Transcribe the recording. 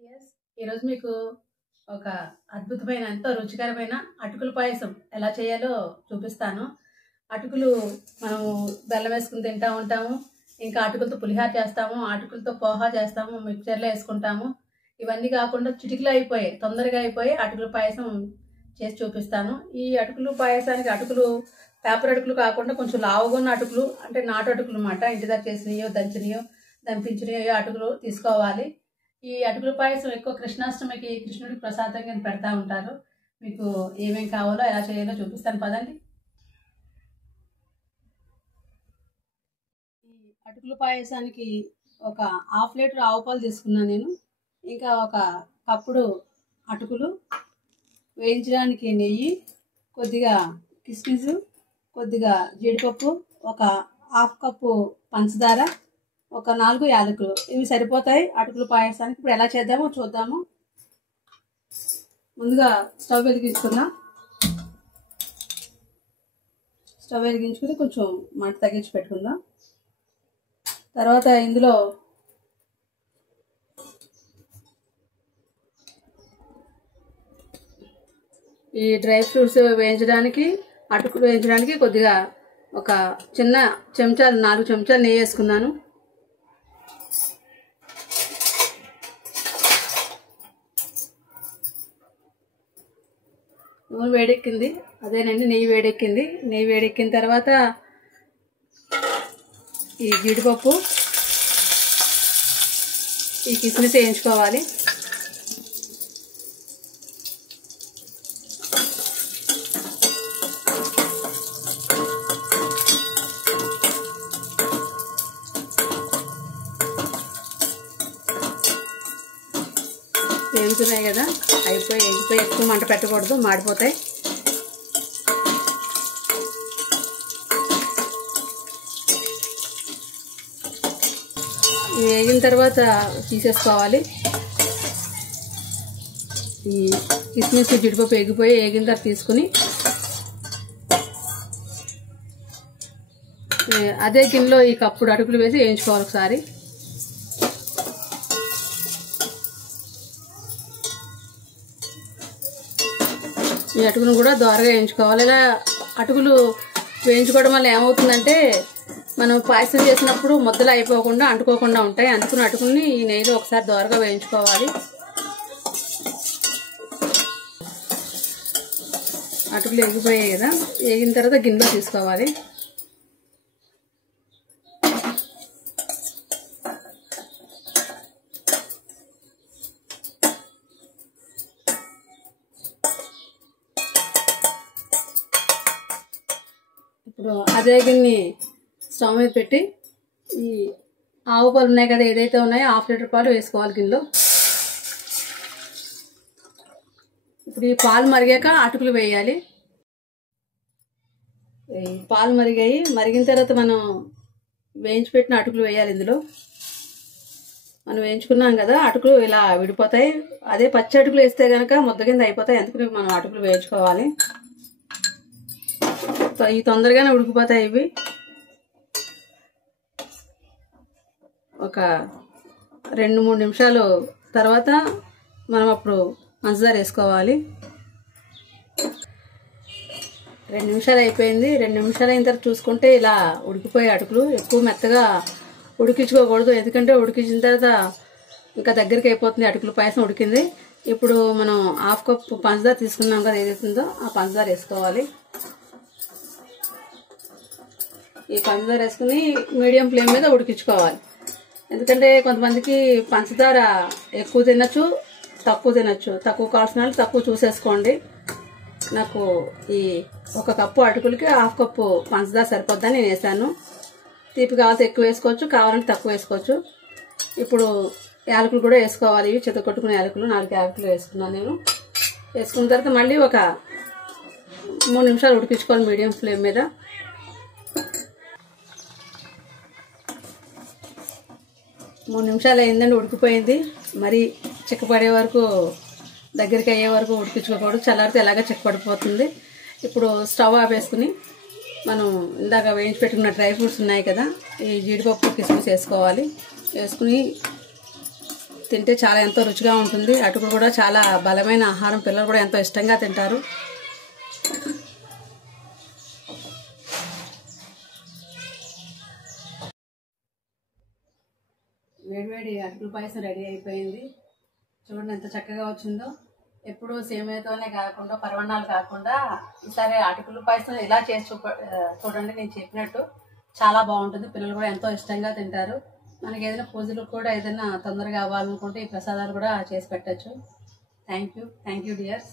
Dears, ఈరోజు మీకు ఒక అద్భుతమైన ఎంతో రుచికరమైన అటుకుల పాయసం ఎలా చేయాలో చూపిస్తాను. అటుకులు మనము బెల్లం వేసుకుని తింటూ ఉంటాము, ఇంకా అటుకులతో పులిహార చేస్తాము, అటుకులతో పోహా చేస్తాము, మిక్చర్లో వేసుకుంటాము. ఇవన్నీ కాకుండా చిటికలో అయిపోయి తొందరగా అయిపోయి అటుకుల పాయసం చేసి చూపిస్తాను. ఈ అటుకులు పాయసానికి అటుకులు పేపర్ అటుకులు కాకుండా కొంచెం లావుగున్న అటుకులు, అంటే నాటు అటుకులు అన్నమాట. ఇంటి దగ్గర చేసినయో దంచినయో దంపించినయో అటుకులు తీసుకోవాలి. ఈ అటుకుల పాయసం ఎక్కువ కృష్ణాష్టమికి కృష్ణుడికి ప్రసాదంగా పెడతా ఉంటారు. మీకు ఏమేం కావాలో ఎలా చేయాలో చూపిస్తాను, పదండి. ఈ అటుకుల పాయసానికి ఒక హాఫ్ లీటర్ ఆవు పాలు తీసుకున్నాను నేను. ఇంకా ఒక కప్పుడు అటుకులు, వేయించడానికి నెయ్యి, కొద్దిగా కిస్మిస్, కొద్దిగా జీడిపప్పు, ఒక హాఫ్ కప్పు పంచదార, ఒక 4 యాలకులు. ఇవి సరిపోతాయి అటుకుల పాయసానికి. ఇప్పుడు ఎలా చేద్దామో చూద్దాము. ముందుగా స్టవ్ వెలిగించుకుందాం. స్టవ్ వెలిగించుకుని కొంచెం మంట తగ్గించి పెట్టుకుందాం. తర్వాత ఇందులో ఈ డ్రై ఫ్రూట్స్ వేయించడానికి, అటుకులు వేయించడానికి కొద్దిగా ఒక చిన్న చెంచాలు 4 చెంచాలు నెయ్యి వేసుకున్నాను. నూనె వేడెక్కింది, అదేనండి నెయ్యి వేడెక్కింది. నెయ్యి వేడెక్కిన తర్వాత ఈ జీడిపప్పు, ఈ కిస్మిస్ వేయించుకోవాలి. వేగుతున్నాయి కదా, ఎగిపోయి ఎక్కువ మంట పెట్టకూడదు, మాడిపోతాయి. వేగిన తర్వాత తీసేసుకోవాలి. ఈ కిస్మిస్ జీడిపప్పు వేగిన తర్వాత తీసుకుని అదే గిన్నెలో ఈ కప్పుడు అటుకులు వేసి వేయించుకోవాలి ఒకసారి. ఈ అటుకును కూడా దోరగా వేయించుకోవాలి. ఇలా అటుకులు వేయించుకోవడం వల్ల ఏమవుతుందంటే మనం పాయసం చేసినప్పుడు ముద్దలు అయిపోకుండా అంటుకోకుండా ఉంటాయి. అందుకుని అటుకుని ఈ నెయ్యిలో ఒకసారి దోరగా వేయించుకోవాలి. అటుకులు ఎగిపోయాయి కదా, వేగిన తర్వాత గిన్నెలో తీసుకోవాలి. ఇప్పుడు అదే గిన్నె స్టవ్ మీద పెట్టి ఈ ఆవు పాలు ఉన్నాయి కదా, ఏదైతే ఉన్నాయో హాఫ్ లీటర్ పాలు వేసుకోవాలి గిన్నెలో. ఇప్పుడు ఈ పాలు మరిగాక అటుకులు వేయాలి. పాలు మరిగిన తర్వాత మనం వేయించి పెట్టిన అటుకులు వేయాలి ఇందులో. మనం వేయించుకున్నాం కదా, అటుకులు ఇలా విడిపోతాయి. అదే పచ్చి అటుకులు వేస్తే కనుక ముద్ద కింద అయిపోతాయి. అందుకని మనం అటుకులు వేయించుకోవాలి. ఇవి తొందరగానే ఉడికిపోతాయి. ఇవి ఒక 2-3 నిమిషాలు తర్వాత మనం అప్పుడు పంచదార వేసుకోవాలి. 2 నిమిషాలు అయిపోయింది. 2 నిమిషాలు అయిన తర్వాత చూసుకుంటే ఇలా ఉడికిపోయే అటుకులు. ఎక్కువ మెత్తగా ఉడికించుకోకూడదు, ఎందుకంటే ఉడికించిన తర్వాత ఇంకా దగ్గరికి అయిపోతుంది. అటుకులు పాయసం ఉడికింది. ఇప్పుడు మనం హాఫ్ కప్ పంచదార తీసుకున్నాం కదా, ఏదైతుందో ఆ పంచదార వేసుకోవాలి. ఈ పంచదార వేసుకుని మీడియం ఫ్లేమ్ మీద ఉడికించుకోవాలి. ఎందుకంటే కొంతమందికి పంచదార ఎక్కువ తినచ్చు, తక్కువ తినచ్చు. తక్కువ కావాల్సిన వాళ్ళు తక్కువ చూసేసుకోండి. నాకు ఈ 1 కప్పు అటుకులకి హాఫ్ కప్పు పంచదార సరిపోద్దని నేను వేసాను. తీపి కావాలంటే ఎక్కువ వేసుకోవచ్చు, కావాలంటే తక్కువ వేసుకోవచ్చు. ఇప్పుడు యాలకులు కూడా వేసుకోవాలి. ఇవి చితకొట్టుకునే యాలకులు 4 యాలకులు వేసుకున్నాను నేను. వేసుకున్న తర్వాత మళ్ళీ ఒక 3 నిమిషాలు ఉడికించుకోవాలి మీడియం ఫ్లేమ్ మీద. 3 నిమిషాలు అయిందండి, ఉడికిపోయింది. మరి చిక్కపడే వరకు, దగ్గరికి అయ్యే వరకు ఉడికించుకోకూడదు, చల్లారితే ఎలాగ చిక్కపడిపోతుంది. ఇప్పుడు స్టవ్ ఆపేసుకుని మనం ఇందాక వేయించి పెట్టుకున్న డ్రై ఫ్రూట్స్ ఉన్నాయి కదా, ఈ జీడిపప్పు కిస్మిస్ వేసుకోవాలి. వేసుకుని తింటే చాలా ఎంతో రుచిగా ఉంటుంది. అటుకులు కూడా చాలా బలమైన ఆహారం, పిల్లలు కూడా ఎంతో ఇష్టంగా తింటారు. వేడివేడి అటుకుల పాయసం రెడీ అయిపోయింది. చూడండి ఎంత చక్కగా వచ్చిందో. ఎప్పుడు సేమియాతోనే కాకుండా, పరవన్నాలు కాకుండా ఈసారి అటుకుల పాయసం ఇలా చేసి చూడండి. నేను చెప్పినట్టు చాలా బాగుంటుంది. పిల్లలు కూడా ఎంతో ఇష్టంగా తింటారు. మనకి ఏదైనా పూజలకు కూడా ఏదైనా తొందరగా అవ్వాలనుకుంటే ఈ ప్రసాదాలు కూడా చేసి పెట్టచ్చు. Thank you dears.